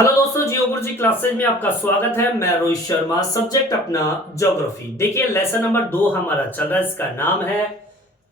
Hello दोस्तों, जियो गुरुजी classes में आपका स्वागत है। मैं रोहित शर्मा, सब्जेक्ट अपना ज्योग्राफी। देखिए लेसन नंबर 2 हमारा चल रहा है, इसका नाम है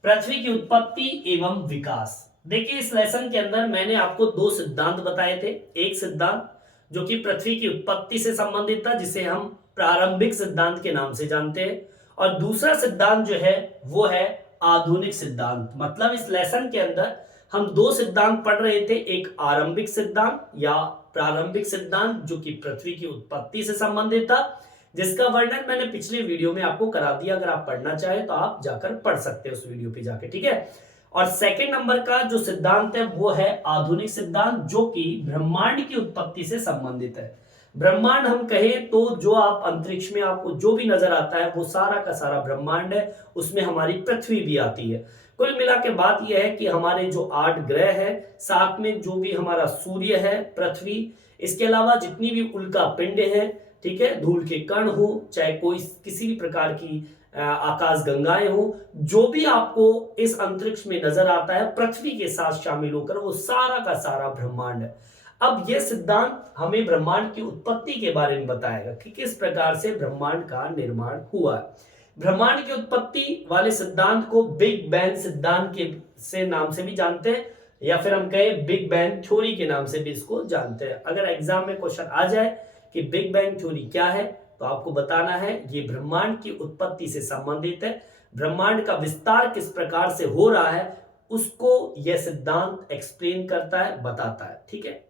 पृथ्वी की उत्पत्ति एवं विकास। देखिए इस लेसन के अंदर मैंने आपको दो सिद्धांत बताए थे। एक सिद्धांत जो कि पृथ्वी की उत्पत्ति से संबंधित था, जिसे हम प्रारंभिक सिद्धांत के नाम से जानते हैं, और दूसरा सिद्धांत जो है वो है आधुनिक सिद्धांत। मतलब इस लेसन के अंदर हम दो सिद्धांत पढ़ रहे थे, एक आरंभिक सिद्धांत या प्रारंभिक सिद्धांत जो कि पृथ्वी की उत्पत्ति से संबंधित था, जिसका वर्णन मैंने पिछले वीडियो में आपको करा दिया। अगर आप पढ़ना चाहें तो आप जाकर पढ़ सकते हैं उस वीडियो पे जाके, ठीक है। और सेकंड नंबर का जो सिद्धांत है वो है आधुनिक सिद्धांत, जो कि ब्रह्मांड की उत्पत्ति से संबंधित है। ब्रह्मांड हम कहें तो जो आप अंतरिक्ष में आपको जो भी नजर आता है वो सारा का सारा ब्रह्मांड है, उसमें हमारी पृथ्वी भी आती है। कुल मिला के बात यह है कि हमारे जो 8 ग्रह है, साथ में जो भी हमारा सूर्य है, पृथ्वी, इसके अलावा जितनी भी उल्का पिंड है, ठीक है, धूल के कण हो, चाहे कोई किसी भी प्रकार की आकाश गंगाएं हो, जो भी आपको इस अंतरिक्ष में नजर आता है पृथ्वी के साथ शामिल होकर, वो सारा का सारा ब्रह्मांड है। अब यह सिद्धांत हमें ब्रह्मांड की उत्पत्ति के बारे में बताएगा कि किस प्रकार से ब्रह्मांड का निर्माण हुआ है। ब्रह्मांड की उत्पत्ति वाले सिद्धांत को बिग बैंग सिद्धांत के से नाम से भी जानते हैं, या फिर हम कहें बिग बैंग थ्योरी के नाम से भी इसको जानते हैं। अगर एग्जाम में क्वेश्चन आ जाए कि बिग बैंग थ्योरी क्या है, तो आपको बताना है ये ब्रह्मांड की उत्पत्ति से संबंधित है। ब्रह्मांड का विस्तार किस प्रकार से हो रहा है उसको यह सिद्धांत एक्सप्लेन करता है, बताता है, ठीक है।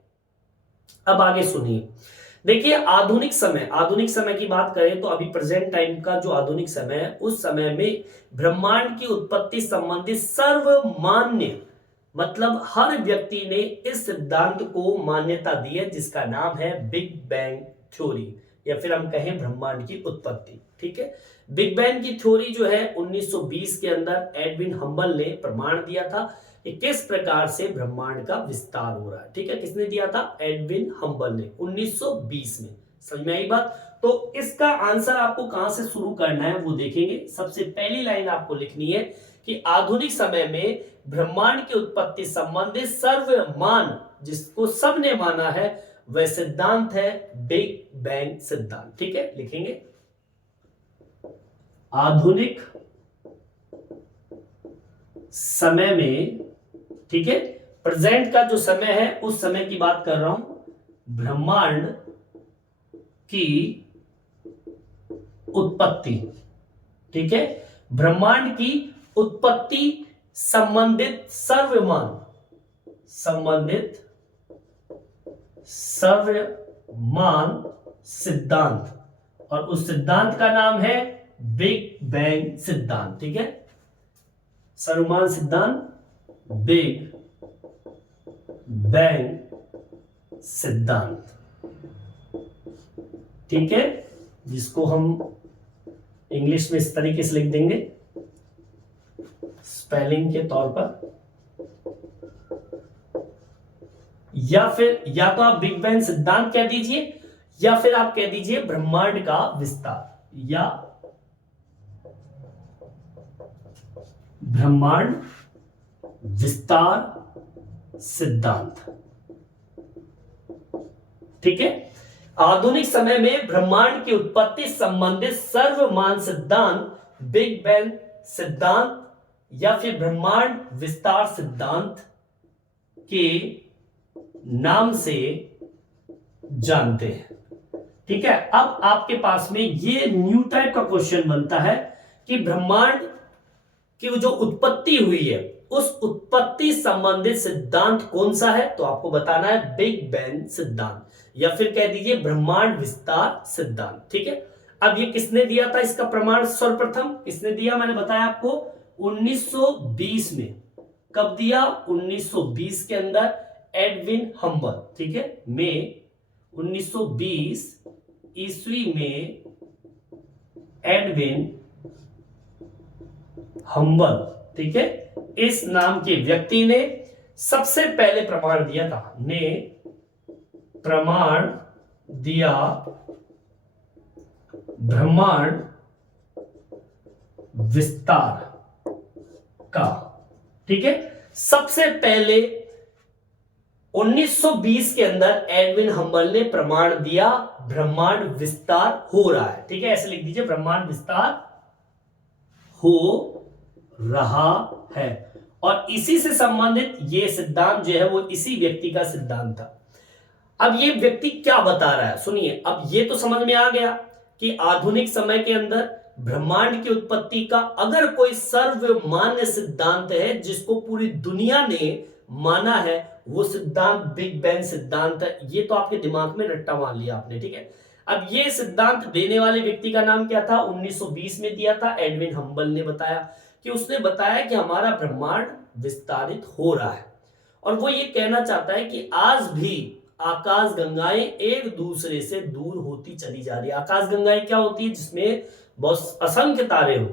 अब आगे सुनिए। देखिए आधुनिक समय की बात करें तो अभी प्रेजेंट टाइम का जो आधुनिक समय है, उस समय में ब्रह्मांड की उत्पत्ति संबंधित सर्वमान्य, मतलब हर व्यक्ति ने इस सिद्धांत को मान्यता दी है, जिसका नाम है बिग बैंग थ्योरी, या फिर हम कहें ब्रह्मांड की उत्पत्ति, ठीक है। बिग बैंग की थ्योरी जो है 1920 के अंदर एडविन हम्बल ने प्रमाण दिया था कि किस प्रकार से ब्रह्मांड का विस्तार हो रहा है, ठीक है। किसने दिया था? एडविन हम्बल ने 1920 में। समझ में आई बात? तो इसका आंसर आपको कहां से शुरू करना है वो देखेंगे। सबसे पहली लाइन आपको लिखनी है कि आधुनिक समय में ब्रह्मांड की उत्पत्ति संबंधित सर्वमान, जिसको सबने माना है, वह सिद्धांत है बिग बैंग सिद्धांत, ठीक है। लिखेंगे आधुनिक समय में, ठीक है, प्रेजेंट का जो समय है उस समय की बात कर रहा हूं, ब्रह्मांड की उत्पत्ति, ठीक है, ब्रह्मांड की उत्पत्ति संबंधित सर्वमान सिद्धांत, और उस सिद्धांत का नाम है बिग बैंग सिद्धांत, ठीक है। सर्वमान सिद्धांत, बिग बैंग सिद्धांत, ठीक है, जिसको हम इंग्लिश में इस तरीके से लिख देंगे स्पेलिंग के तौर पर, या फिर या तो आप बिग बैंग सिद्धांत कह दीजिए, या फिर आप कह दीजिए ब्रह्मांड का विस्तार, या ब्रह्मांड विस्तार सिद्धांत, ठीक है। आधुनिक समय में ब्रह्मांड की उत्पत्ति संबंधित सर्वमान सिद्धांत बिग बैंग सिद्धांत या फिर ब्रह्मांड विस्तार सिद्धांत के नाम से जानते हैं, ठीक है। अब आपके पास में ये न्यू टाइप का क्वेश्चन बनता है कि ब्रह्मांड की जो उत्पत्ति हुई है उस उत्पत्ति संबंधित सिद्धांत कौन सा है, तो आपको बताना है बिग बैंग सिद्धांत, या फिर कह दीजिए ब्रह्मांड विस्तार सिद्धांत, ठीक है। अब ये किसने दिया था इसका प्रमाण? सर्वप्रथम किसने दिया? मैंने बताया आपको 1920 में। कब दिया? 1920 के अंदर एडविन हम्बल, ठीक है, में 1920 ईस्वी में एडविन हम्बल, ठीक है, इस नाम के व्यक्ति ने सबसे पहले प्रमाण दिया था, ने प्रमाण दिया ब्रह्मांड विस्तार का, ठीक है। सबसे पहले 1920 के अंदर एडविन हम्बल ने प्रमाण दिया ब्रह्मांड विस्तार हो रहा है। ठीक है, ऐसे लिख दीजिए, ब्रह्मांड विस्तार हो रहा है। और इसी से संबंधित ये सिद्धांत जो है वो इसी व्यक्ति का सिद्धांत था। अब ये व्यक्ति क्या बता रहा है सुनिए। अब ये तो समझ में आ गया कि आधुनिक समय के अंदर ब्रह्मांड की उत्पत्ति का अगर कोई सर्वमान्य सिद्धांत है जिसको पूरी दुनिया ने माना है, वो सिद्धांत बिग बैंग सिद्धांत है। ये तो आपके दिमाग में रट्टा मार लिया आपने। ठीक है, अब ये सिद्धांत देने वाले व्यक्ति का नाम क्या था? 1920 में दिया था, एडविन हम्बल ने बताया। कि उसने बताया कि हमारा ब्रह्मांड विस्तारित हो रहा है और वो ये कहना चाहता है कि आज भी आकाश गंगाएं एक दूसरे से दूर होती चली जा रही है। आकाश गंगाएं क्या होती है? जिसमें बहुत असंख्य तारे हो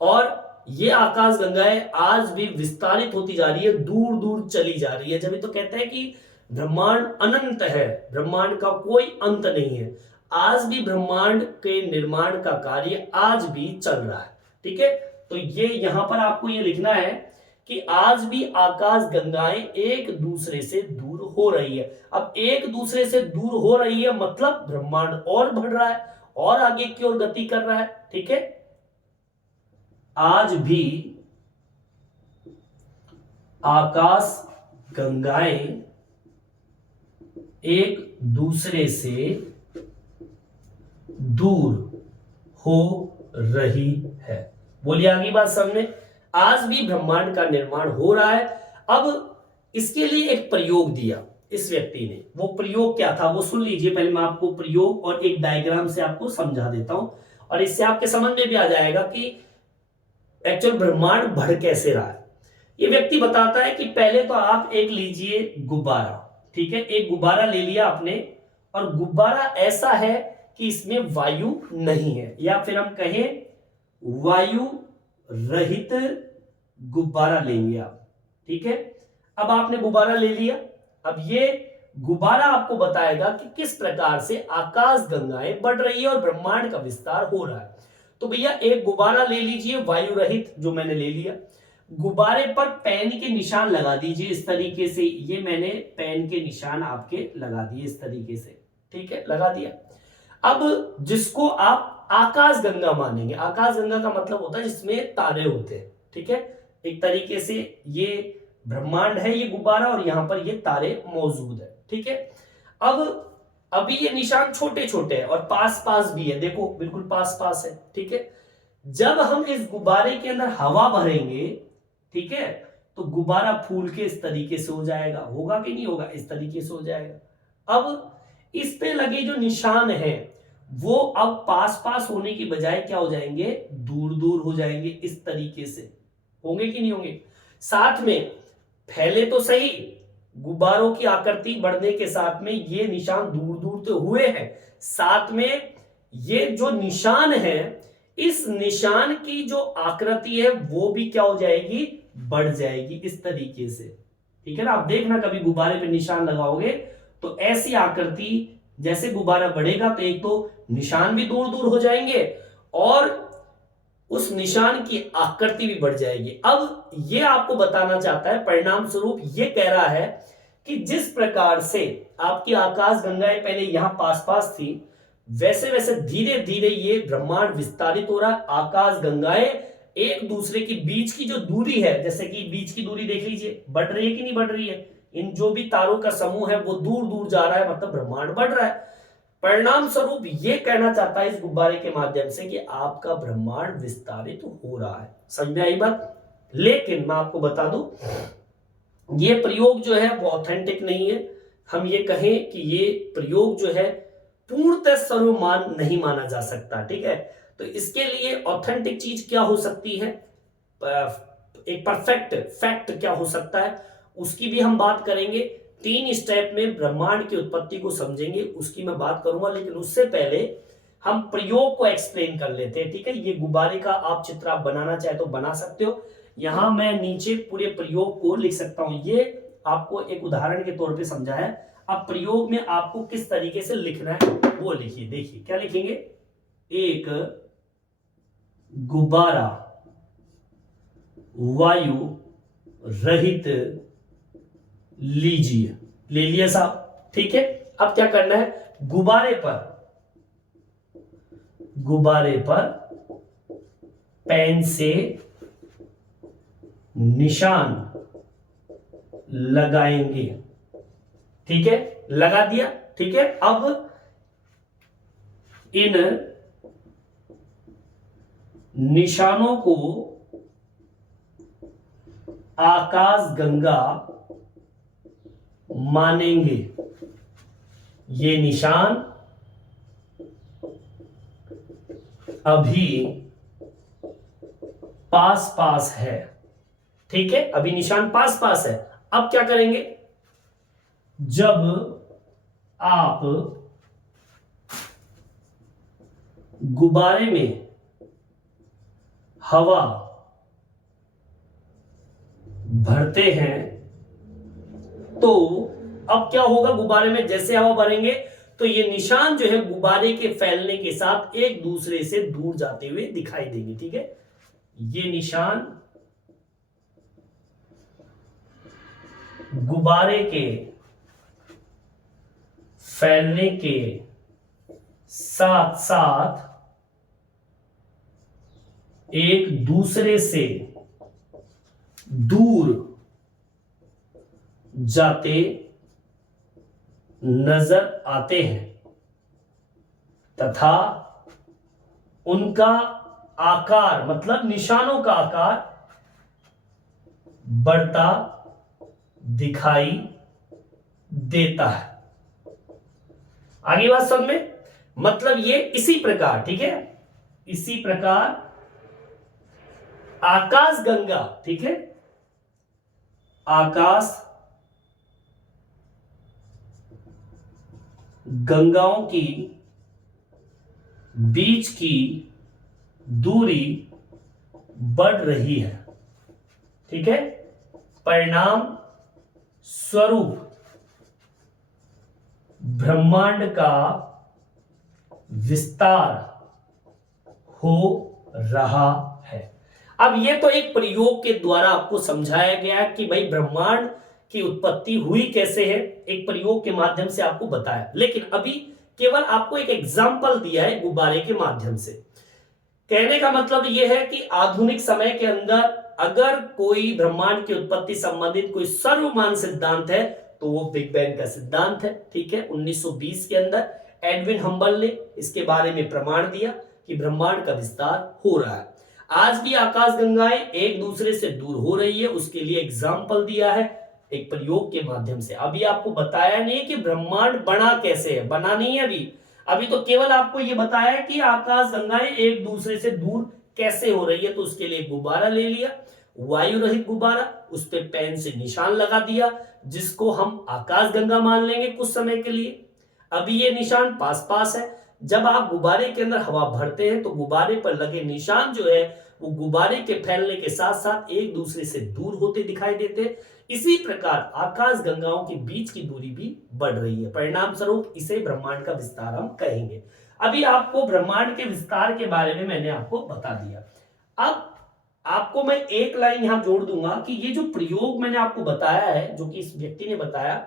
और ये आकाश गंगाएं आज भी विस्तारित होती जा रही है, दूर दूर चली जा रही है। जब तो कहते हैं कि ब्रह्मांड अनंत है, ब्रह्मांड का कोई अंत नहीं है। आज भी ब्रह्मांड के निर्माण का कार्य आज भी चल रहा है। ठीक है, तो ये यहां पर आपको ये लिखना है कि आज भी आकाश गंगाएं एक दूसरे से दूर हो रही है। अब एक दूसरे से दूर हो रही है मतलब ब्रह्मांड और बढ़ रहा है और आगे की ओर गति कर रहा है। ठीक है, आज भी आकाश गंगाएं एक दूसरे से दूर हो रही है। बोलिए आगे बात समझ। आज भी ब्रह्मांड का निर्माण हो रहा है। अब इसके लिए एक प्रयोग दिया इस व्यक्ति ने। वो प्रयोग क्या था वो सुन लीजिए। पहले मैं आपको प्रयोग और एक डायग्राम से आपको समझा देता हूं और इससे आपके समझ में भी आ जाएगा कि एक्चुअल ब्रह्मांड बढ़ कैसे रहा है। ये व्यक्ति बताता है कि पहले तो आप एक लीजिए गुब्बारा। ठीक है, एक गुब्बारा ले लिया आपने और गुब्बारा ऐसा है कि इसमें वायु नहीं है, या फिर हम कहें वायु रहित गुब्बारा लेंगे आप। ठीक है, अब आपने गुब्बारा ले लिया। अब ये गुब्बारा आपको बताएगा कि किस प्रकार से आकाश गंगाएं बढ़ रही है और ब्रह्मांड का विस्तार हो रहा है। तो भैया एक गुब्बारा ले लीजिए वायु रहित, जो मैंने ले लिया। गुब्बारे पर पेन के निशान लगा दीजिए इस तरीके से। ये मैंने पेन के निशान आपके लगा दिए इस तरीके से। ठीक है, लगा दिया। अब जिसको आप आकाश गंगा मानेंगे, आकाश गंगा का मतलब होता है जिसमें तारे होते हैं। ठीक है, एक तरीके से ये ब्रह्मांड है ये गुब्बारा और यहां पर ये तारे मौजूद है। ठीक है, अब अभी ये निशान छोटे छोटे हैं और पास पास भी है, देखो बिल्कुल पास पास है। ठीक है, जब हम इस गुब्बारे के अंदर हवा भरेंगे, ठीक है, तो गुब्बारा फूल के इस तरीके से हो जाएगा। होगा कि नहीं होगा? इस तरीके से हो जाएगा। अब इस पे लगे जो निशान है वो अब पास पास होने की बजाय क्या हो जाएंगे? दूर दूर हो जाएंगे इस तरीके से। होंगे कि नहीं होंगे? साथ में फैले तो सही, गुब्बारों की आकृति बढ़ने के साथ में ये निशान दूर दूर तो हुए हैं, साथ में ये जो निशान है इस निशान की जो आकृति है वो भी क्या हो जाएगी? बढ़ जाएगी इस तरीके से। ठीक है ना, आप देखना कभी गुब्बारे पे निशान लगाओगे तो ऐसी आकृति, जैसे गुब्बारा बढ़ेगा तो एक तो निशान भी दूर दूर हो जाएंगे और उस निशान की आकृति भी बढ़ जाएगी। अब ये आपको बताना चाहता है, परिणाम स्वरूप ये कह रहा है कि जिस प्रकार से आपकी आकाश गंगाएं पहले यहां पास पास थी, वैसे वैसे धीरे धीरे ये ब्रह्मांड विस्तारित हो रहा है। आकाश गंगाएं एक दूसरे के बीच की जो दूरी है, जैसे कि बीच की दूरी देख लीजिए, बढ़ रही है कि नहीं बढ़ रही है? इन जो भी तारों का समूह है वो दूर दूर जा रहा है, मतलब ब्रह्मांड बढ़ रहा है। परिणाम स्वरूप ये कहना चाहता है इस गुब्बारे के माध्यम से कि आपका ब्रह्मांड विस्तारित हो रहा है। समझ में आई बात? लेकिन मैं आपको बता दूं, ये प्रयोग जो है वो ऑथेंटिक नहीं है। हम ये कहें कि ये प्रयोग जो है पूर्णतः सर्वमान नहीं माना जा सकता। ठीक है, तो इसके लिए ऑथेंटिक चीज क्या हो सकती है, एक परफेक्ट फैक्ट क्या हो सकता है, उसकी भी हम बात करेंगे। 3 स्टेप में ब्रह्मांड की उत्पत्ति को समझेंगे, उसकी मैं बात करूंगा। लेकिन उससे पहले हम प्रयोग को एक्सप्लेन कर लेते हैं। ठीक है, ये गुब्बारे का आप चित्र आप बनाना चाहे तो बना सकते हो। यहां मैं नीचे पूरे प्रयोग को लिख सकता हूं, ये आपको एक उदाहरण के तौर पे समझा है। अब प्रयोग में आपको किस तरीके से लिखना है वो लिखिए। देखिए क्या लिखेंगे? एक गुब्बारा वायु रहित लीजिए। ले लिया साहब, ठीक है। अब क्या करना है, गुब्बारे पर पेन से निशान लगाएंगे, ठीक है, लगा दिया, ठीक है। अब इन निशानों को आकाश गंगा मानेंगे। ये निशान अभी पास पास है, ठीक है, अभी निशान पास पास है। अब क्या करेंगे, जब आप गुब्बारे में हवा भरते हैं तो अब क्या होगा, गुब्बारे में जैसे हवा भरेंगे तो ये निशान जो है गुब्बारे के फैलने के साथ एक दूसरे से दूर जाते हुए दिखाई देंगे, ठीक है। ये निशान गुब्बारे के फैलने के साथ साथ एक दूसरे से दूर जाते नजर आते हैं तथा उनका आकार, मतलब निशानों का आकार बढ़ता दिखाई देता है। आगे बात समझ में, मतलब ये इसी प्रकार, ठीक है, इसी प्रकार आकाश गंगा, ठीक है, आकाश गंगाओं की बीच की दूरी बढ़ रही है, ठीक है। परिणाम स्वरूप ब्रह्मांड का विस्तार हो रहा है। अब ये तो एक प्रयोग के द्वारा आपको समझाया गया कि भाई ब्रह्मांड की उत्पत्ति हुई कैसे है, एक प्रयोग के माध्यम से आपको बताया। लेकिन अभी केवल आपको एक एग्जाम्पल दिया है गुब्बारे के माध्यम से। कहने का मतलब यह है कि आधुनिक समय के अंदर अगर कोई ब्रह्मांड की उत्पत्ति संबंधित कोई सर्वमान्य सिद्धांत है तो वो बिग बैंग का सिद्धांत है, ठीक है। 1920 के अंदर एडविन हम्बल ने इसके बारे में प्रमाण दिया कि ब्रह्मांड का विस्तार हो रहा है। आज भी आकाश गंगाएं एक दूसरे से दूर हो रही है, उसके लिए एग्जाम्पल दिया है एक प्रयोग के माध्यम से। अभी आपको बताया नहीं कि ब्रह्मांड बना कैसे है, बना नहीं है अभी तो केवल आपको यह बताया है कि आकाश गंगाएं एक दूसरे से दूर कैसे हो रही है। तो उसके लिए गुब्बारा ले लिया, वायु रहित गुब्बारा, उस पे पेन से निशान लगा दिया जिसको हम आकाश गंगा मान लेंगे कुछ समय के लिए। अभी ये निशान पास पास है। जब आप गुब्बारे के अंदर हवा भरते हैं तो गुब्बारे पर लगे निशान जो है वो गुब्बारे के फैलने के साथ साथ एक दूसरे से दूर होते दिखाई देते हैं। इसी प्रकार आकाश गंगाओं के बीच की दूरी भी बढ़ रही है। परिणाम स्वरूप इसे ब्रह्मांड का विस्तार हम कहेंगे। अभी आपको ब्रह्मांड के विस्तार के बारे में मैंने आपको बता दिया। अब आपको मैं एक लाइन यहां जोड़ दूंगा कि ये जो प्रयोग मैंने आपको बताया है, जो कि इस व्यक्ति ने बताया,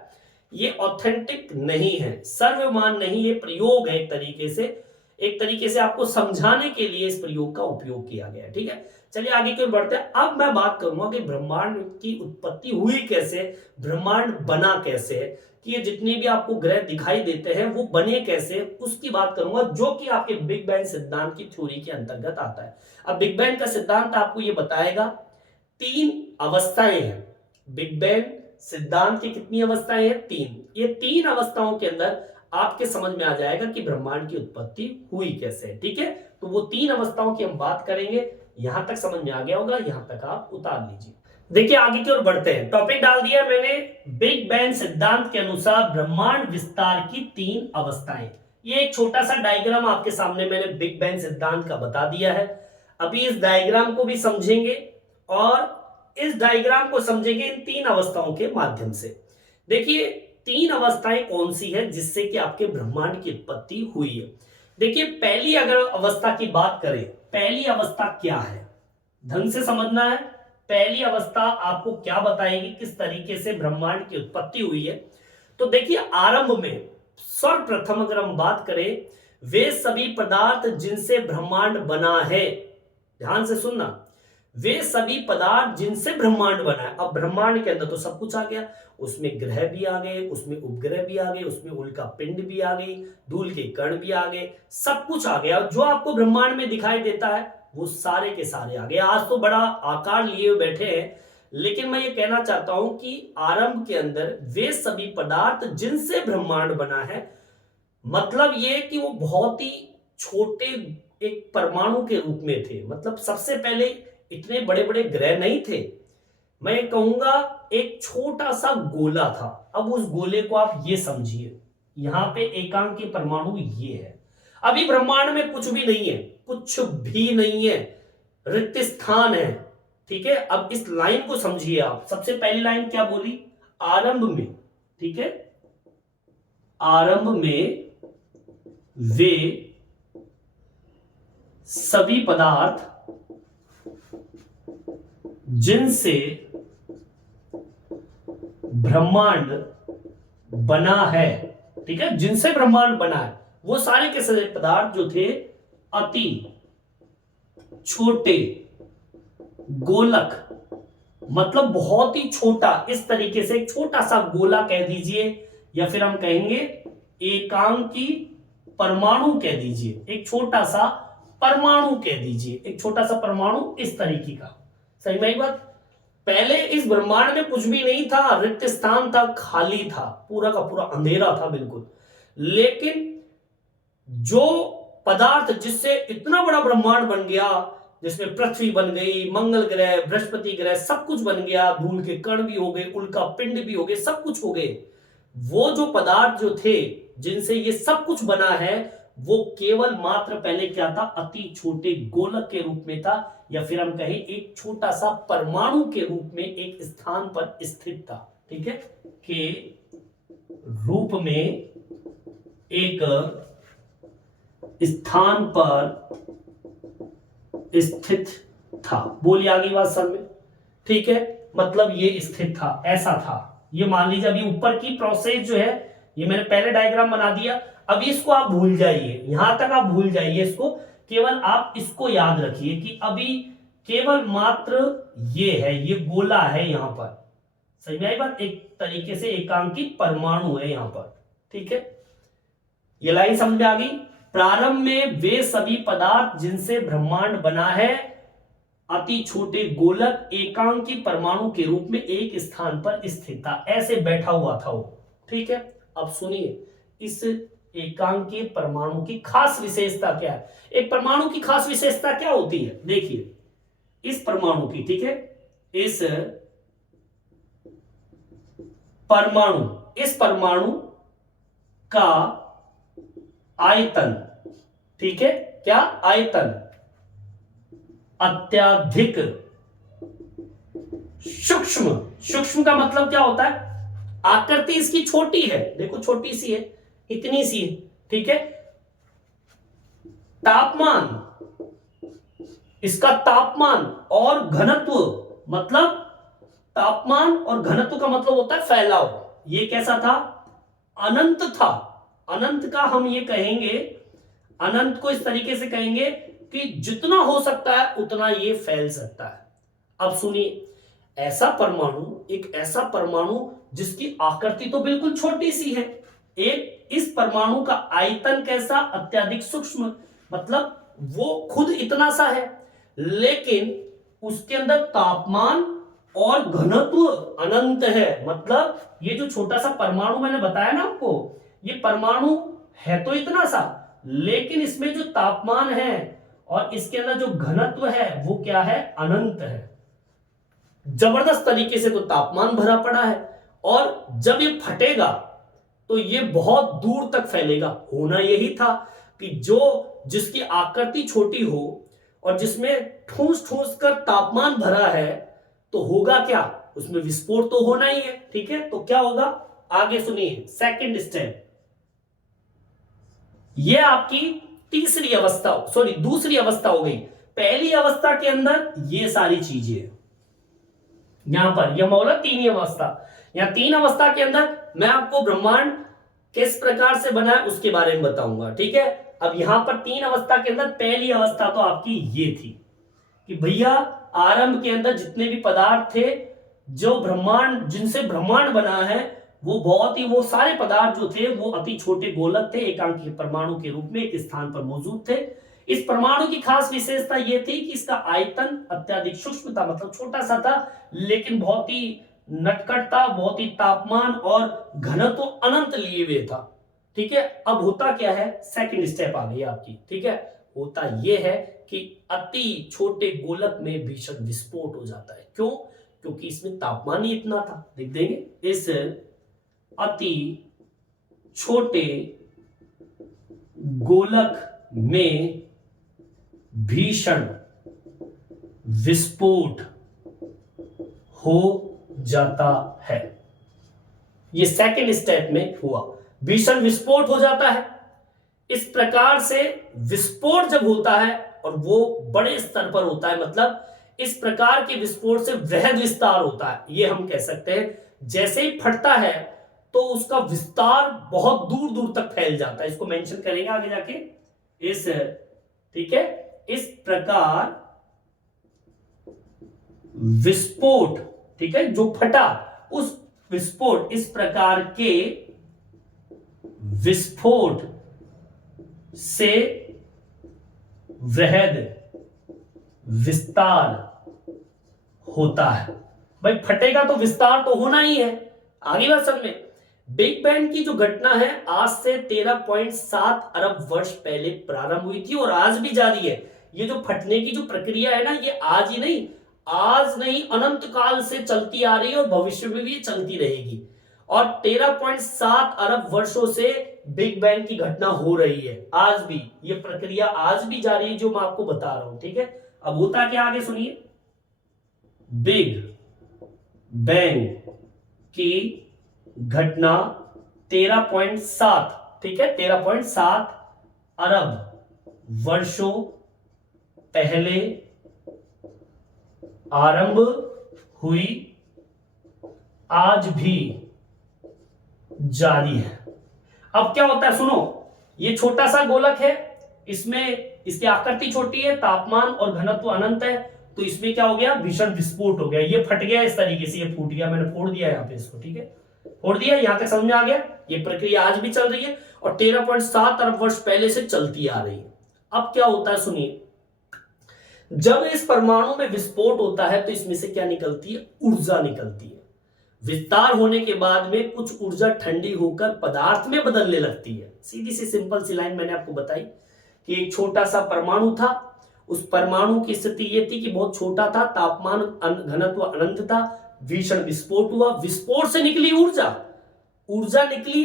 ये ऑथेंटिक नहीं है, सर्वमान नहीं, ये प्रयोग है। एक तरीके से आपको समझाने के लिए इस प्रयोग का उपयोग किया गया है, ठीक है। चलिए आगे की ओर बढ़ते हैं। अब मैं बात करूंगा कि ब्रह्मांड की उत्पत्ति हुई कैसे, ब्रह्मांड बना कैसे, कि ये जितने भी आपको ग्रह दिखाई देते हैं वो बने कैसे, उसकी बात करूंगा, जो कि आपके बिग बैंग सिद्धांत की थ्योरी के अंतर्गत आता है। अब बिग बैंग का सिद्धांत आपको ये बताएगा 3 अवस्थाएं हैं। बिग बैंग सिद्धांत की कितनी अवस्थाएं हैं? 3। ये 3 अवस्थाओं के अंदर आपके समझ में आ जाएगा कि ब्रह्मांड की उत्पत्ति हुई कैसे है, ठीक है। तो वो 3 अवस्थाओं की हम बात करेंगे। यहां तक समझ में आ गया होगा, यहां तक आप उतार लीजिए। देखिए आगे की ओर बढ़ते हैं। टॉपिक डाल दिया मैंने, बिग बैंग सिद्धांत के अनुसार ब्रह्मांड विस्तार की 3 अवस्थाएं। ये एक छोटा सा डायग्राम आपके सामने मैंने बिग बैंग सिद्धांत का बता दिया है। अभी इस डायग्राम को भी समझेंगे और इस डायग्राम को समझेंगे इन 3 अवस्थाओं के माध्यम से। देखिए 3 अवस्थाएं कौन सी है जिससे कि आपके ब्रह्मांड की उत्पत्ति हुई है। देखिए पहली अगर अवस्था की बात करें, पहली अवस्था क्या है, ढंग से समझना है। पहली अवस्था आपको क्या बताएगी, किस तरीके से ब्रह्मांड की उत्पत्ति हुई है। तो देखिए आरंभ में सर्वप्रथम अगर हम बात करें, वे सभी पदार्थ जिनसे ब्रह्मांड बना है, ध्यान से सुनना, वे सभी पदार्थ जिनसे ब्रह्मांड बना है। अब ब्रह्मांड के अंदर तो सब कुछ आ गया, उसमें ग्रह भी आ गए, उसमें उपग्रह भी आ गए, उसमें उल्का पिंड भी आ गई, धूल के कण भी आ गए, सब कुछ आ गया। जो आपको ब्रह्मांड में दिखाई देता है वो सारे के सारे आ गए। आज तो बड़ा आकार लिए हुए बैठे हैं, लेकिन मैं ये कहना चाहता हूं कि आरंभ के अंदर वे सभी पदार्थ जिनसे ब्रह्मांड बना है, मतलब ये कि वो बहुत ही छोटे एक परमाणु के रूप में थे। मतलब सबसे पहले इतने बड़े बड़े ग्रह नहीं थे, मैं कहूंगा एक छोटा सा गोला था। अब उस गोले को आप ये समझिए, यहां पे एकांकी परमाणु ये है। अभी ब्रह्मांड में कुछ भी नहीं है, कुछ भी नहीं है, रिक्त स्थान है। ठीक है, अब इस लाइन को समझिए आप। सबसे पहली लाइन क्या बोली? आरंभ में। ठीक है, आरंभ में वे सभी पदार्थ जिनसे ब्रह्मांड बना है, ठीक है, जिनसे ब्रह्मांड बना है, वो सारे के सारे पदार्थ जो थे अति छोटे गोलक, मतलब बहुत ही छोटा, इस तरीके से एक छोटा सा गोला कह दीजिए, या फिर हम कहेंगे एकांकी परमाणु कह दीजिए, एक छोटा सा परमाणु कह दीजिए, एक छोटा सा परमाणु इस तरीके का। सही में एक बात, पहले इस ब्रह्मांड में कुछ भी नहीं था, रिक्त स्थान था, खाली था, पूरा का पूरा अंधेरा था बिल्कुल। लेकिन जो पदार्थ जिससे इतना बड़ा ब्रह्मांड बन गया, जिसमें पृथ्वी बन गई, मंगल ग्रह, बृहस्पति ग्रह, सब कुछ बन गया, धूल के कण भी हो गए, उल्का पिंड भी हो गए, सब कुछ हो गए, वो जो पदार्थ जो थे जिनसे ये सब कुछ बना है, वो केवल मात्र पहले क्या था? अति छोटे गोलक के रूप में था, या फिर हम कहें एक छोटा सा परमाणु के रूप में एक स्थान पर स्थित था। ठीक है, के रूप में एक स्थान पर स्थित था। बोलिए आगे बात सर में। ठीक है, मतलब ये स्थित था, ऐसा था। ये मान लीजिए अभी ऊपर की प्रोसेस जो है, ये मैंने पहले डायग्राम बना दिया, अभी इसको आप भूल जाइए, यहां तक आप भूल जाइए इसको, केवल आप इसको याद रखिए कि अभी केवल मात्र ये है, ये गोला है यहां पर। सही में आई बात, एक तरीके से एकांकी परमाणु है यहां पर। ठीक है, ये लाइन समझ में आ गई। प्रारंभ में वे सभी पदार्थ जिनसे ब्रह्मांड बना है अति छोटे गोलक एकांकी परमाणु के रूप में एक स्थान पर स्थित था, ऐसे बैठा हुआ था वो। ठीक है, अब सुनिए इस एकांकी परमाणु की खास विशेषता क्या है। एक परमाणु की खास विशेषता क्या होती है? देखिए इस परमाणु की, ठीक है, इस परमाणु का आयतन, ठीक है, क्या आयतन? अत्यधिक सूक्ष्म। सूक्ष्म का मतलब क्या होता है? आकृति इसकी छोटी है, देखो छोटी सी है, इतनी सी है। ठीक है, तापमान, इसका तापमान और घनत्व, मतलब तापमान और घनत्व का मतलब होता है फैलाव। ये कैसा था? अनंत था। अनंत का हम ये कहेंगे, अनंत को इस तरीके से कहेंगे कि जितना हो सकता है उतना ये फैल सकता है। अब सुनिए, ऐसा परमाणु, एक ऐसा परमाणु जिसकी आकृति तो बिल्कुल छोटी सी है, एक इस परमाणु का आयतन कैसा? अत्यधिक सूक्ष्म, मतलब वो खुद इतना सा है, लेकिन उसके अंदर तापमान और घनत्व अनंत है। मतलब ये जो छोटा सा परमाणु मैंने बताया ना आपको, ये परमाणु है तो इतना सा, लेकिन इसमें जो तापमान है और इसके अंदर जो घनत्व है वो क्या है? अनंत है। जबरदस्त तरीके से तो तापमान भरा पड़ा है, और जब ये फटेगा तो ये बहुत दूर तक फैलेगा। होना यही था कि जिसकी आकृति छोटी हो और जिसमें ठूस ठूस कर तापमान भरा है, तो होगा क्या? उसमें विस्फोट तो होना ही है। ठीक है, तो क्या होगा आगे सुनिए। सेकंड स्टेप, ये आपकी दूसरी अवस्था हो गई। पहली अवस्था के अंदर ये सारी चीजें, यहां पर यह बोला तीन ही अवस्था, यहां तीन अवस्था के अंदर मैं आपको ब्रह्मांड किस प्रकार से बना है उसके बारे में बताऊंगा, ठीक है। अब यहां पर तीन अवस्था के अंदर पहली अवस्था तो आपकी ये थी कि भैया आरंभ के अंदर जितने भी पदार्थ थे, जो ब्रह्मांड जिनसे ब्रह्मांड बना है, वो बहुत ही वो सारे पदार्थ जो थे वो अति छोटे गोलक थे, एकांकी परमाणु के रूप में एक स्थान पर मौजूद थे। इस परमाणु की खास विशेषता यह थी कि इसका आयतन अत्यधिक सूक्ष्म था, मतलब छोटा सा था, लेकिन बहुत ही नटखट था, बहुत ही तापमान और घनत्व अनंत लिए हुए था, ठीक है। अब होता क्या है, सेकंड स्टेप आ गई आपकी, ठीक है। होता यह है कि अति छोटे गोलक में भीषण विस्फोट हो जाता है। क्यों? क्योंकि इसमें तापमान ही इतना था। देख देंगे, इस अति छोटे गोलक में भीषण विस्फोट हो जाता है। यह सेकंड स्टेप में हुआ, भीषण विस्फोट हो जाता है। इस प्रकार से विस्फोट जब होता है और वो बड़े स्तर पर होता है, मतलब इस प्रकार के विस्फोट से वृहद विस्तार होता है, ये हम कह सकते हैं। जैसे ही फटता है तो उसका विस्तार बहुत दूर दूर तक फैल जाता है, इसको मेंशन करेंगे आगे जाके इस, ठीक है। इस प्रकार विस्फोट, ठीक है, जो फटा उस विस्फोट, इस प्रकार के विस्फोट से वृहद विस्तार होता है। भाई फटेगा तो विस्तार तो होना ही है। आगे बात समझ में, बिग बैंग की जो घटना है आज से 13.7 अरब वर्ष पहले प्रारंभ हुई थी और आज भी जारी है। ये जो फटने की जो प्रक्रिया है ना, ये आज नहीं अनंत काल से चलती आ रही है और भविष्य में भी चलती रहेगी। और 13.7 अरब वर्षों से बिग बैंग की घटना हो रही है, आज भी ये प्रक्रिया आज भी जारी है, जो मैं आपको बता रहा हूं, ठीक है। अब होता क्या, आगे सुनिए। बिग बैंग की घटना 13.7, ठीक है, 13.7 अरब वर्षों पहले आरंभ हुई, आज भी जारी है। अब क्या होता है सुनो, ये छोटा सा गोलक है, इसमें इसकी आकृति छोटी है, तापमान और घनत्व अनंत है, तो इसमें क्या हो गया, भीषण विस्फोट हो गया, ये फट गया इस तरीके से, ये फूट गया, मैंने फोड़ दिया यहां पे इसको, ठीक है, फोड़ दिया। यहां तक समझ में आ गया। ये प्रक्रिया आज भी चल रही है और 13.7 अरब वर्ष पहले से चलती आ रही है। अब क्या होता है सुनिए, जब इस परमाणु में विस्फोट होता है तो इसमें से क्या निकलती है, ऊर्जा निकलती है। विस्तार होने के बाद में कुछ ऊर्जा ठंडी होकर पदार्थ में बदलने लगती है। सीधी सी सिंपल सी लाइन मैंने आपको बताई कि एक छोटा सा परमाणु था, उस परमाणु की स्थिति यह थी कि बहुत छोटा था, तापमान घनत्व अनंत था, भीषण विस्फोट हुआ, विस्फोट से निकली ऊर्जा निकली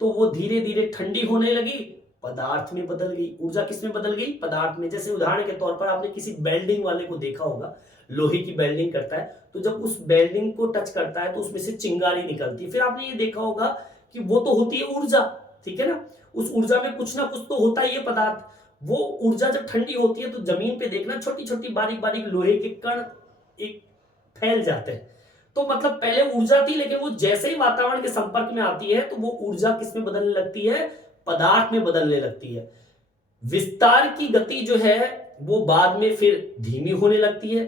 तो वो धीरे धीरे ठंडी होने लगी, पदार्थ में बदल गई। ऊर्जा किस में बदल गई, पदार्थ में। जैसे उदाहरण के तौर पर आपने किसी बेल्डिंग वाले को देखा होगा, लोहे की बेल्डिंग करता है, तो जब उस बेल्डिंग को टच करता है तो उसमें से चिंगारी निकलती है। फिर आपने ये देखा होगा कि वो तो होती है ऊर्जा, ठीक है ना, उस ऊर्जा में कुछ ना कुछ तो होता ही है पदार्थ। वो ऊर्जा जब ठंडी होती है तो जमीन पे देखना छोटी छोटी बारीक बारीक लोहे के कण एक फैल जाते हैं। तो मतलब पहले ऊर्जा थी, लेकिन वो जैसे ही वातावरण के संपर्क में आती है तो वो ऊर्जा किस में बदलने लगती है, पदार्थ में बदलने लगती है। विस्तार की गति जो है वो बाद में फिर धीमी होने लगती है।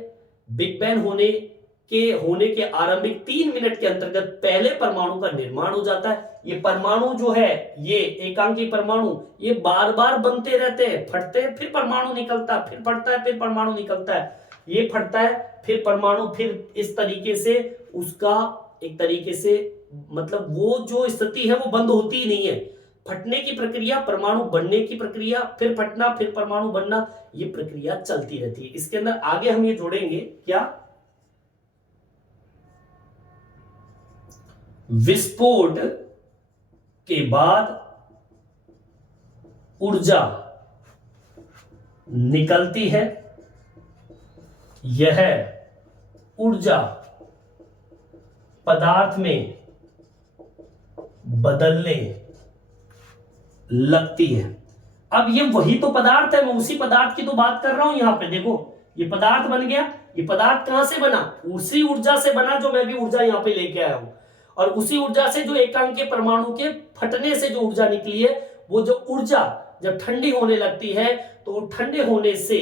बिग बैंग होने के आरंभिक 3 मिनट के अंतर्गत पहले परमाणु का निर्माण हो जाता है। ये परमाणु जो है, ये एकांकी परमाणु, ये बार बार बनते रहते हैं, फटते हैं, फिर परमाणु निकलता है, फिर फटता है, फिर परमाणु निकलता है, ये फटता है, फिर परमाणु, फिर इस तरीके से उसका एक तरीके से मतलब वो जो स्थिति है वो बंद होती ही नहीं है। फटने की प्रक्रिया, परमाणु बनने की प्रक्रिया, फिर फटना, फिर परमाणु बनना, ये प्रक्रिया चलती रहती है। इसके अंदर आगे हम ये जोड़ेंगे क्या, विस्फोट के बाद ऊर्जा निकलती है, यह ऊर्जा पदार्थ में बदलने लगती है। अब ये वही तो पदार्थ है, मैं उसी पदार्थ की तो बात कर रहा हूं। यहां पे देखो, ये पदार्थ बन गया, ये पदार्थ कहां से बना, उसी ऊर्जा से बना जो मैं भी ऊर्जा यहां पे लेके आया हूं, और उसी ऊर्जा से जो एकांकीय परमाणु के फटने से जो ऊर्जा निकली है, वो जो ऊर्जा जब ठंडी होने लगती है तो ठंडे होने से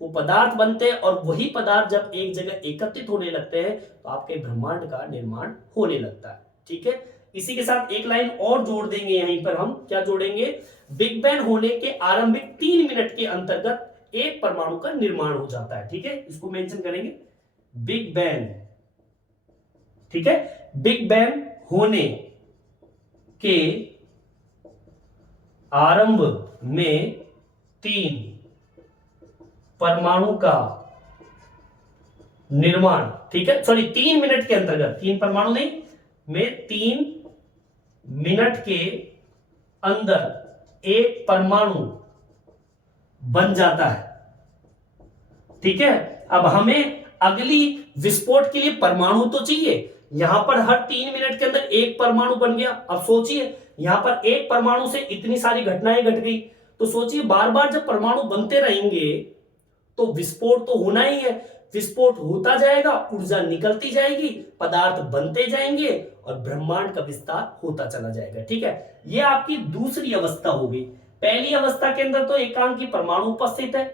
वो पदार्थ बनते हैं, और वही पदार्थ जब एक जगह एकत्रित होने लगते हैं तो आपके ब्रह्मांड का निर्माण होने लगता है। ठीक है, इसी के साथ एक लाइन और जोड़ देंगे, यहीं पर हम क्या जोड़ेंगे, बिग बैंग होने के आरंभिक 3 मिनट के अंतर्गत एक परमाणु का निर्माण हो जाता है। ठीक है, इसको मेंशन करेंगे, बिग बैंग। ठीक है, बिग बैंग होने के आरंभ में 3 परमाणु का निर्माण, ठीक है, सॉरी 3 मिनट के अंतर्गत, 3 परमाणु नहीं, में 3 मिनट के अंदर एक परमाणु बन जाता है। ठीक है, अब हमें अगली विस्फोट के लिए परमाणु तो चाहिए। यहां पर हर 3 मिनट के अंदर एक परमाणु बन गया। अब सोचिए, यहां पर एक परमाणु से इतनी सारी घटनाएं घट गई, तो सोचिए बार बार जब परमाणु बनते रहेंगे तो विस्फोट तो होना ही है। विस्फोट होता जाएगा, ऊर्जा निकलती जाएगी, पदार्थ बनते जाएंगे और ब्रह्मांड का विस्तार होता चला जाएगा। ठीक है, यह आपकी दूसरी अवस्था होगी। पहली अवस्था के अंदर तो एकांकी परमाणु उपस्थित है,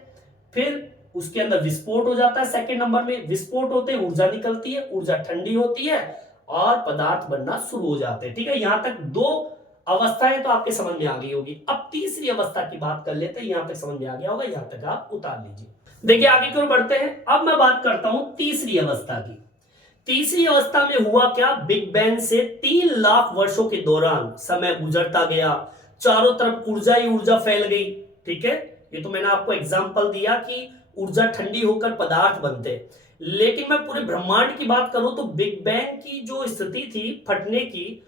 फिर उसके अंदर विस्फोट हो जाता है। सेकंड नंबर में विस्फोट होते हैं, ऊर्जा निकलती है, ऊर्जा ठंडी होती है और पदार्थ बनना शुरू हो जाते हैं। ठीक है, यहां तक 2 अवस्थाएं तो आपके समझ में आ गई होगी। अब तीसरी अवस्था की बात कर लेते हैं। यहां तक समझ में आ गया होगा, यहां तक आप उतार लीजिए। देखिए आगे की ओर बढ़ते हैं। अब मैं बात करता हूं तीसरी अवस्था की। तीसरी अवस्था में हुआ क्या, बिग बैंग से 3 लाख वर्षों के दौरान समय गुजरता गया, चारों तरफ ऊर्जा ही ऊर्जा फैल गई। ठीक है, ये तो मैंने आपको एग्जांपल दिया कि ऊर्जा ठंडी होकर पदार्थ बनते, लेकिन मैं पूरे ब्रह्मांड की बात करूं तो बिग बैंग की जो स्थिति थी फटने की,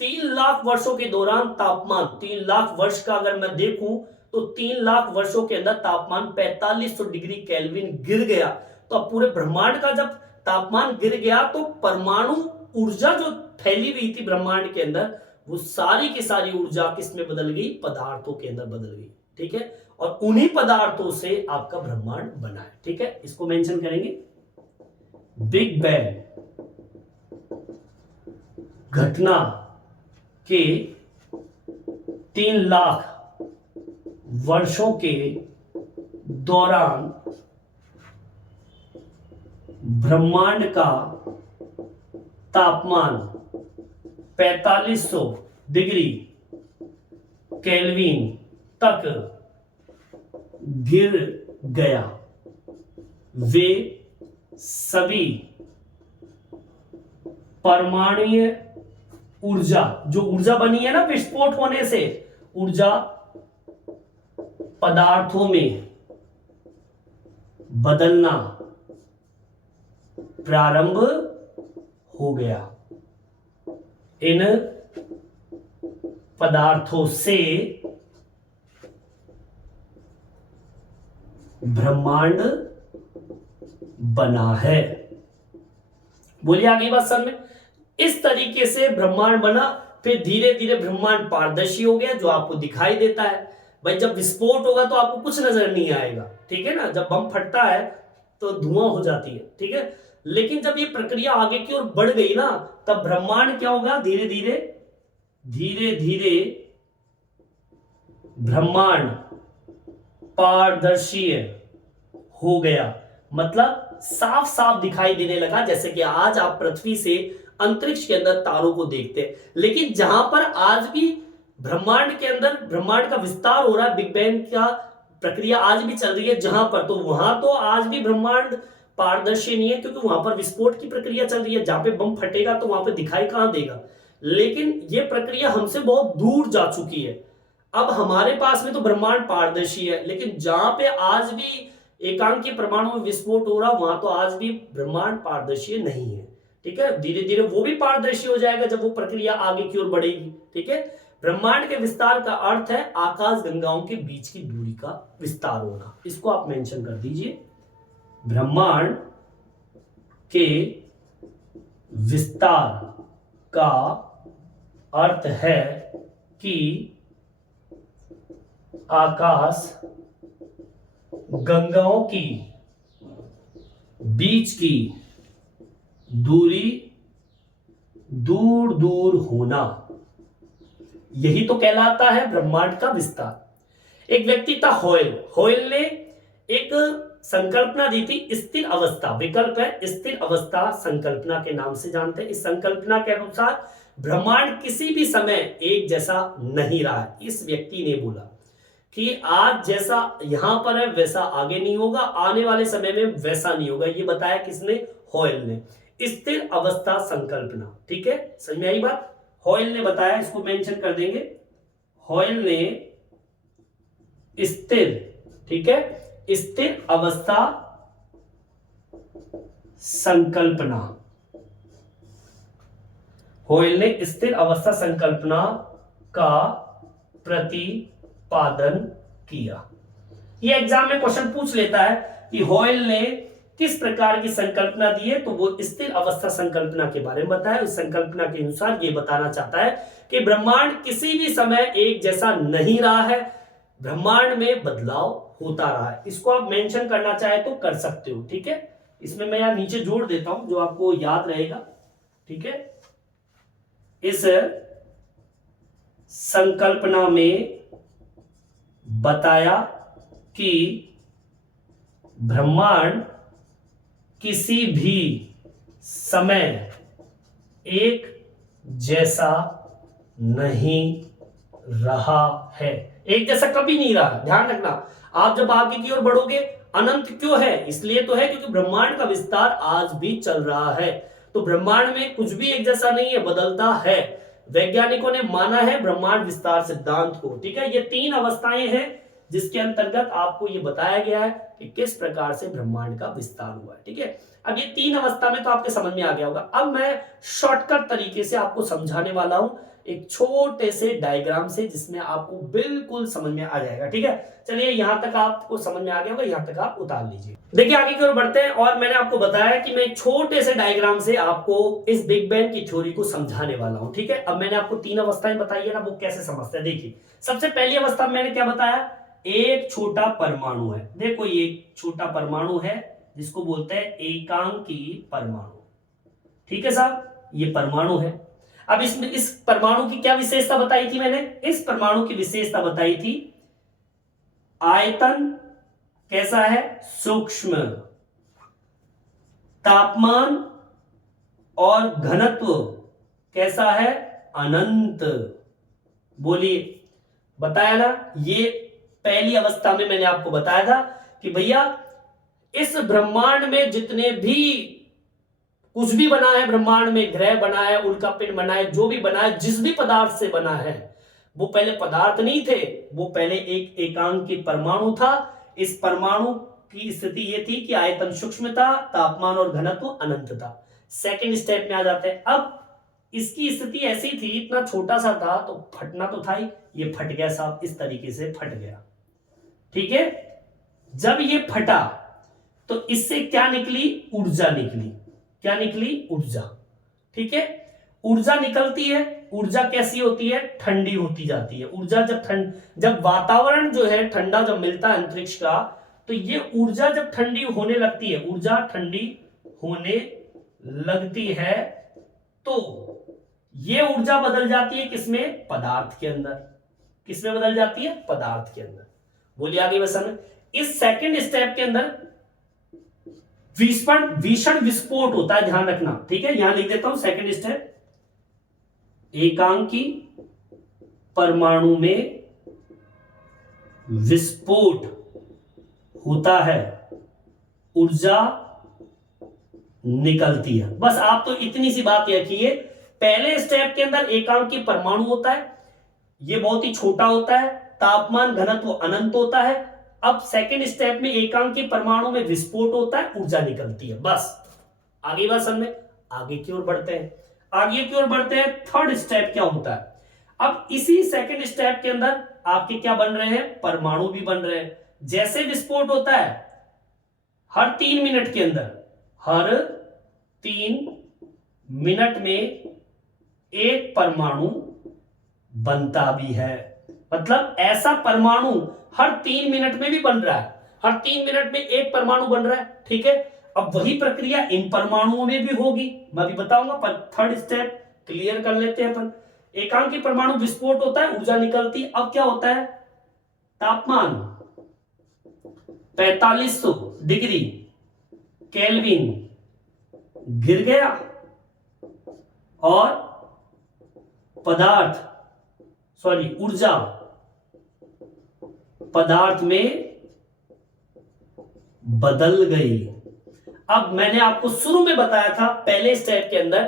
3 लाख वर्षों के दौरान तापमान, 3 लाख वर्ष का अगर मैं देखूं तो 3 लाख वर्षों के अंदर तापमान 4500 डिग्री केल्विन गिर गया। तो अब पूरे ब्रह्मांड का जब तापमान गिर गया तो परमाणु ऊर्जा जो फैली हुई थी ब्रह्मांड के अंदर, वो सारी की सारी ऊर्जा किस में बदल गई, पदार्थों के अंदर बदल गई। ठीक है, और उन्हीं पदार्थों से आपका ब्रह्मांड बना है। ठीक है, इसको मेंशन करेंगे, बिग बैंग घटना के 3 लाख वर्षों के दौरान ब्रह्मांड का तापमान 4500 डिग्री केल्विन तक गिर गया। वे सभी परमाणुीय ऊर्जा, जो ऊर्जा बनी है ना विस्फोट होने से, ऊर्जा पदार्थों में बदलना प्रारंभ हो गया। इन पदार्थों से ब्रह्मांड बना है। बोलिए आगे बात समझ में। इस तरीके से ब्रह्मांड बना, फिर धीरे धीरे ब्रह्मांड पारदर्शी हो गया, जो आपको दिखाई देता है। भाई जब विस्फोट होगा तो आपको कुछ नजर नहीं आएगा, ठीक है ना, जब बम फटता है तो धुआं हो जाती है, ठीक है। लेकिन जब ये प्रक्रिया आगे की ओर बढ़ गई ना, तब ब्रह्मांड क्या होगा, धीरे धीरे धीरे धीरे ब्रह्मांड पारदर्शी हो गया। मतलब साफ साफ दिखाई देने लगा, जैसे कि आज आप पृथ्वी से अंतरिक्ष के अंदर तारों को देखते हैं। लेकिन जहां पर आज भी ब्रह्मांड के अंदर ब्रह्मांड का विस्तार हो रहा है, बिग बैंग का प्रक्रिया आज भी चल रही है जहां पर, तो वहां तो आज भी ब्रह्मांड पारदर्शी नहीं है, क्योंकि वहां पर विस्फोट की प्रक्रिया चल रही है। जहां पे बम फटेगा तो वहां पे दिखाई कहां देगा। लेकिन ये प्रक्रिया हमसे बहुत दूर जा चुकी है। अब हमारे पास में तो ब्रह्मांड पारदर्शी है, लेकिन जहां पे आज भी एकांकी परमाणु में विस्फोट हो रहा, वहां तो आज भी ब्रह्मांड पारदर्शी नहीं है, ठीक है। धीरे धीरे वो भी पारदर्शी हो जाएगा जब वो प्रक्रिया आगे की ओर बढ़ेगी, ठीक है। ब्रह्मांड के विस्तार का अर्थ है आकाश गंगाओं के बीच की दूरी का विस्तार होना। इसको आप मेंशन कर दीजिए। ब्रह्मांड के विस्तार का अर्थ है कि आकाश गंगाओं की बीच की दूरी दूर दूर होना, यही तो कहलाता है ब्रह्मांड का विस्तार। एक व्यक्ति था होयल। होयल ने एक संकल्पना दी थी स्थिर अवस्था, विकल्प है स्थिर अवस्था संकल्पना के नाम से जानते हैं। इस संकल्पना के अनुसार ब्रह्मांड किसी भी समय एक जैसा नहीं रहा है। इस व्यक्ति ने बोला कि आज जैसा यहां पर है वैसा आगे नहीं होगा, आने वाले समय में वैसा नहीं होगा। ये बताया किसने? होयल ने। स्थिर अवस्था संकल्पना, ठीक है, समझ में आई बात? होयल ने बताया, इसको मेंशन कर देंगे। होयल ने स्थिर, ठीक है, स्थिर अवस्था संकल्पना, होयल ने स्थिर अवस्था संकल्पना का प्रतिपादन किया। ये एग्जाम में क्वेश्चन पूछ लेता है कि होयल ने किस प्रकार की संकल्पना दी है, तो वो स्थिर अवस्था संकल्पना के बारे में बताया। इस संकल्पना के अनुसार ये बताना चाहता है कि ब्रह्मांड किसी भी समय एक जैसा नहीं रहा है, ब्रह्मांड में बदलाव होता रहा है। इसको आप मेंशन करना चाहे तो कर सकते हो, ठीक है। इसमें मैं यहां नीचे जोड़ देता हूं जो आपको याद रहेगा, ठीक है। इस संकल्पना में बताया कि ब्रह्मांड किसी भी समय एक जैसा नहीं रहा है। एक जैसा कभी नहीं रहा, ध्यान रखना। आप जब आगे की ओर बढ़ोगे, अनंत क्यों है? इसलिए तो है क्योंकि ब्रह्मांड का विस्तार आज भी चल रहा है। तो ब्रह्मांड में कुछ भी एक जैसा नहीं है, बदलता है। वैज्ञानिकों ने माना है ब्रह्मांड विस्तार सिद्धांत को, ठीक है। ये 3 अवस्थाएं हैं जिसके अंतर्गत आपको ये बताया गया है कि किस प्रकार से ब्रह्मांड का विस्तार हुआ है, ठीक है। अब ये 3 अवस्था में तो आपके समझ में आ गया होगा। अब मैं शॉर्टकट तरीके से आपको समझाने वाला हूं एक छोटे से डायग्राम से, जिसमें आपको बिल्कुल समझ में आ जाएगा, ठीक है। चलिए यहां तक आपको समझ में आ गया होगा, यहां तक आप उतार लीजिए। देखिए आगे की ओर बढ़ते हैं और मैंने आपको बताया कि मैं एक छोटे से डायग्राम से आपको इस बिग बैंग की थ्योरी को समझाने वाला हूं, ठीक है। अब मैंने आपको 3 अवस्थाएं बताई है ना, वो कैसे समझते हैं। देखिए सबसे पहली अवस्था में मैंने क्या बताया, एक छोटा परमाणु है। देखो ये छोटा परमाणु है जिसको बोलते हैं एकांकी परमाणु, ठीक है साहब, ये परमाणु है। अब इसमें इस परमाणु की क्या विशेषता बताई थी मैंने? इस परमाणु की विशेषता बताई थी आयतन कैसा है? सूक्ष्म। तापमान और घनत्व कैसा है? अनंत। बोलिए, बताया ना। ये पहली अवस्था में मैंने आपको बताया था कि भैया इस ब्रह्मांड में जितने भी कुछ भी बना है, ब्रह्मांड में ग्रह बना है, उल्का पिंड बना है, जो भी बना है, जिस भी पदार्थ से बना है, वो पहले पदार्थ नहीं थे, वो पहले एक एकांकी परमाणु था। इस परमाणु की स्थिति ये थी कि आयतन सूक्ष्म था, तापमान और घनत्व अनंत था। सेकंड स्टेप में आ जाते हैं। अब इसकी स्थिति ऐसी थी, इतना छोटा सा था तो फटना तो था ही, ये फट गया साहब, इस तरीके से फट गया, ठीक है। जब ये फटा तो इससे क्या निकली? ऊर्जा निकली। क्या निकली? ऊर्जा, ठीक है। ऊर्जा निकलती है। ऊर्जा कैसी होती है? ठंडी होती जाती है। ऊर्जा जब वातावरण जो है ठंडा जब मिलता है अंतरिक्ष का, तो ये ऊर्जा जब ठंडी होने लगती है, ऊर्जा ठंडी होने लगती है, तो ये ऊर्जा बदल जाती है किसमें? पदार्थ के अंदर। किसमें बदल जाती है? पदार्थ के अंदर। बोलिए आगे बसन। इस सेकंड स्टेप के अंदर भीषण विस्फोट होता है, ध्यान रखना, ठीक है। यहां लिख देता हूं सेकंड स्टेप। एकांकी परमाणु में विस्फोट होता है, ऊर्जा निकलती है। बस आप तो इतनी सी बात रखिए, पहले स्टेप के अंदर एकांकी परमाणु होता है, ये बहुत ही छोटा होता है, तापमान घनत्व अनंत होता है। अब सेकंड स्टेप में एकांकी परमाणु में विस्फोट होता है, ऊर्जा निकलती है। बस आगे बात समझ में। आगे की ओर बढ़ते हैं। आगे की ओर बढ़ते हैं। थर्ड स्टेप क्या होता है? अब इसी सेकंड स्टेप के अंदर आपके क्या बन रहे हैं? परमाणु भी बन रहे हैं। जैसे विस्फोट होता है हर 3 मिनट के अंदर, हर 3 मिनट में एक परमाणु बनता भी है। मतलब ऐसा परमाणु हर 3 मिनट में भी बन रहा है। हर 3 मिनट में एक परमाणु बन रहा है, ठीक है। अब वही प्रक्रिया इन परमाणुओं में भी होगी, मैं भी बताऊंगा, पर थर्ड स्टेप क्लियर कर लेते हैं अपन। एकांकी परमाणु विस्फोट होता है, ऊर्जा निकलती। अब क्या होता है, तापमान 4500 डिग्री केल्विन गिर गया और ऊर्जा पदार्थ में बदल गई। अब मैंने आपको शुरू में बताया था पहले स्टेप के अंदर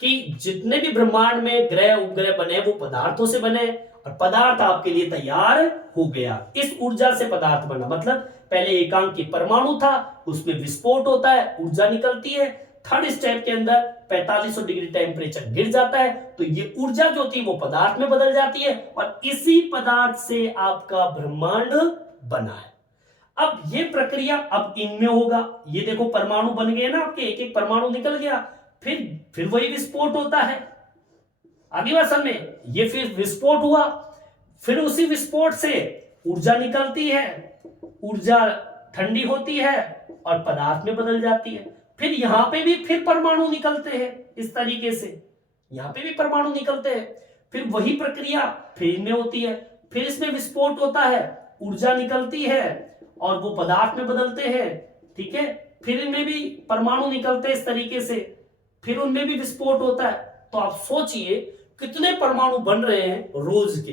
कि जितने भी ब्रह्मांड में ग्रह उपग्रह बने वो पदार्थों से बने, और पदार्थ आपके लिए तैयार हो गया। इस ऊर्जा से पदार्थ बना, मतलब पहले एकांकी परमाणु था, उसमें विस्फोट होता है, ऊर्जा निकलती है। थर्ड स्टेप के अंदर 4500 डिग्री टेम्परेचर गिर जाता है, तो ये ऊर्जा जो थी वो पदार्थ में बदल जाती है, और इसी पदार्थ से आपका ब्रह्मांड बना है। अब ये प्रक्रिया अब इनमें होगा। ये देखो परमाणु बन गए ना आपके, एक एक परमाणु निकल गया, फिर वही विस्फोट होता है। आगे बात समझ में, ये फिर विस्फोट हुआ, फिर उसी विस्फोट से ऊर्जा निकलती है, ऊर्जा ठंडी होती है और पदार्थ में बदल जाती है। फिर यहां पे भी फिर परमाणु निकलते हैं, इस तरीके से यहां पे भी परमाणु निकलते हैं, फिर वही प्रक्रिया फिर इनमें होती है, फिर इसमें विस्फोट होता है, ऊर्जा निकलती है और वो पदार्थ में बदलते हैं, ठीक है। फिर इनमें भी परमाणु निकलते हैं इस तरीके से, फिर उनमें भी विस्फोट होता है। तो आप सोचिए कितने परमाणु बन रहे हैं रोज के,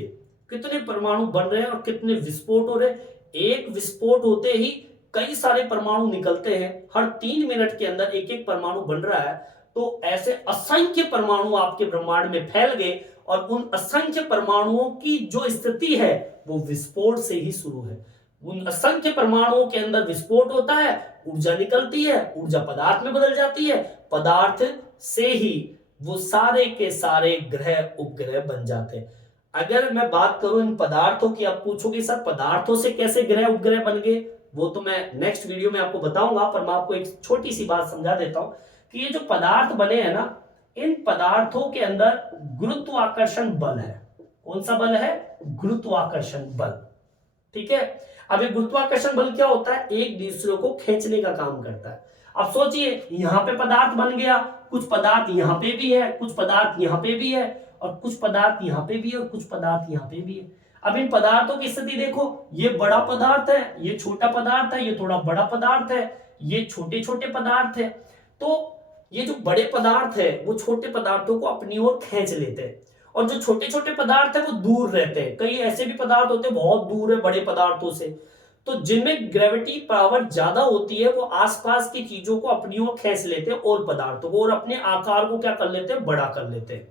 कितने परमाणु बन रहे हैं और कितने विस्फोट हो रहे हैं। एक विस्फोट होते ही कई सारे परमाणु निकलते हैं, हर 3 मिनट के अंदर एक एक परमाणु बन रहा है। तो ऐसे असंख्य परमाणु आपके ब्रह्मांड में फैल गए, और उन असंख्य परमाणुओं की जो स्थिति है वो विस्फोट से ही शुरू है। उन असंख्य परमाणुओं के अंदर विस्फोट होता है, ऊर्जा निकलती है, ऊर्जा पदार्थ में बदल जाती है, पदार्थ से ही वो सारे के सारे ग्रह उपग्रह बन जाते हैं। अगर मैं बात करूं इन पदार्थों की, आप पूछोगे सर पदार्थों से कैसे ग्रह उपग्रह बन गए, वो तो मैं नेक्स्ट वीडियो में आपको बताऊंगा, पर मैं आपको एक छोटी सी बात समझा देता हूं कि ये जो पदार्थ बने हैं ना, इन पदार्थों के अंदर गुरुत्वाकर्षण बल है। कौन सा बल है, गुरुत्वाकर्षण बल, ठीक है। अब ये गुरुत्वाकर्षण बल क्या होता है, एक दूसरे को खींचने का काम करता है। अब सोचिए यहां पे पदार्थ बन गया, कुछ पदार्थ यहां पे भी है, कुछ पदार्थ यहां पे भी है, और कुछ पदार्थ यहां पे भी है, और कुछ पदार्थ यहां पे भी है। अब इन पदार्थों की स्थिति देखो, ये बड़ा पदार्थ है, ये छोटा पदार्थ है, ये थोड़ा बड़ा पदार्थ है, ये छोटे छोटे पदार्थ है। तो ये जो बड़े पदार्थ है वो छोटे पदार्थों को अपनी ओर खींच लेते हैं, और जो छोटे छोटे पदार्थ है वो दूर रहते हैं। कई ऐसे भी पदार्थ होते हैं बहुत दूर है बड़े पदार्थों से, तो जिनमें ग्रेविटी पावर ज्यादा होती है वो आसपास की चीजों को अपनी ओर खींच लेते हैं, और पदार्थों को, और अपने आकार को क्या कर लेते हैं, बड़ा कर लेते हैं।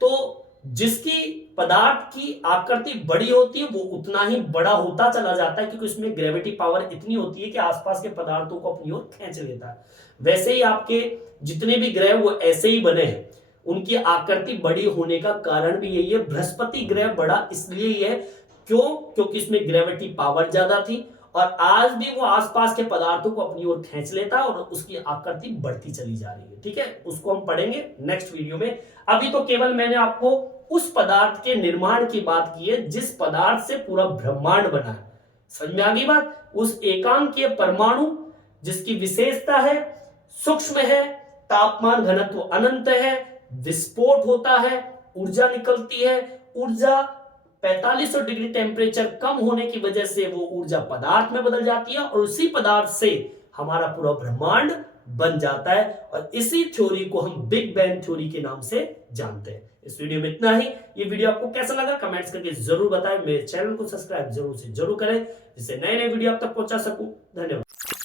तो जिसकी पदार्थ की आकृति बड़ी होती है वो उतना ही बड़ा होता चला जाता है, क्योंकि उसमें ग्रेविटी पावर इतनी होती है कि आसपास के पदार्थों को अपनी ओर खींच लेता है। वैसे ही आपके जितने भी ग्रह वो ऐसे ही बने हैं, उनकी आकृति बड़ी होने का कारण भी यही है। बृहस्पति ग्रह बड़ा इसलिए ही है, क्यों, क्योंकि इसमें ग्रेविटी पावर ज्यादा थी, और आज भी वो आसपास के पदार्थों को अपनी ओर खींच लेता है, और उसकी आकृति बढ़ती चली जा रही है, ठीक है। उसको हम पढ़ेंगे नेक्स्ट वीडियो में। अभी तो केवल मैंने आपको उस पदार्थ के निर्माण की बात की है जिस पदार्थ से पूरा ब्रह्मांड बना है। समझ में आ गई बात। उस एकांकीय परमाणु जिसकी विशेषता है सूक्ष्म है, तापमान घनत्व अनंत है, विस्फोट होता है, ऊर्जा निकलती है, ऊर्जा 4500 डिग्री टेम्परेचर कम होने की वजह से वो ऊर्जा पदार्थ में बदल जाती है, और उसी पदार्थ से हमारा पूरा ब्रह्मांड बन जाता है। और इसी थ्योरी को हम बिग बैंग थ्योरी के नाम से जानते हैं। इस वीडियो में इतना ही। ये वीडियो आपको कैसा लगा कमेंट्स करके जरूर बताएं। मेरे चैनल को सब्सक्राइब जरूर से जरूर करें, जिससे नए नए वीडियो आप तक पहुंचा सकूं। धन्यवाद।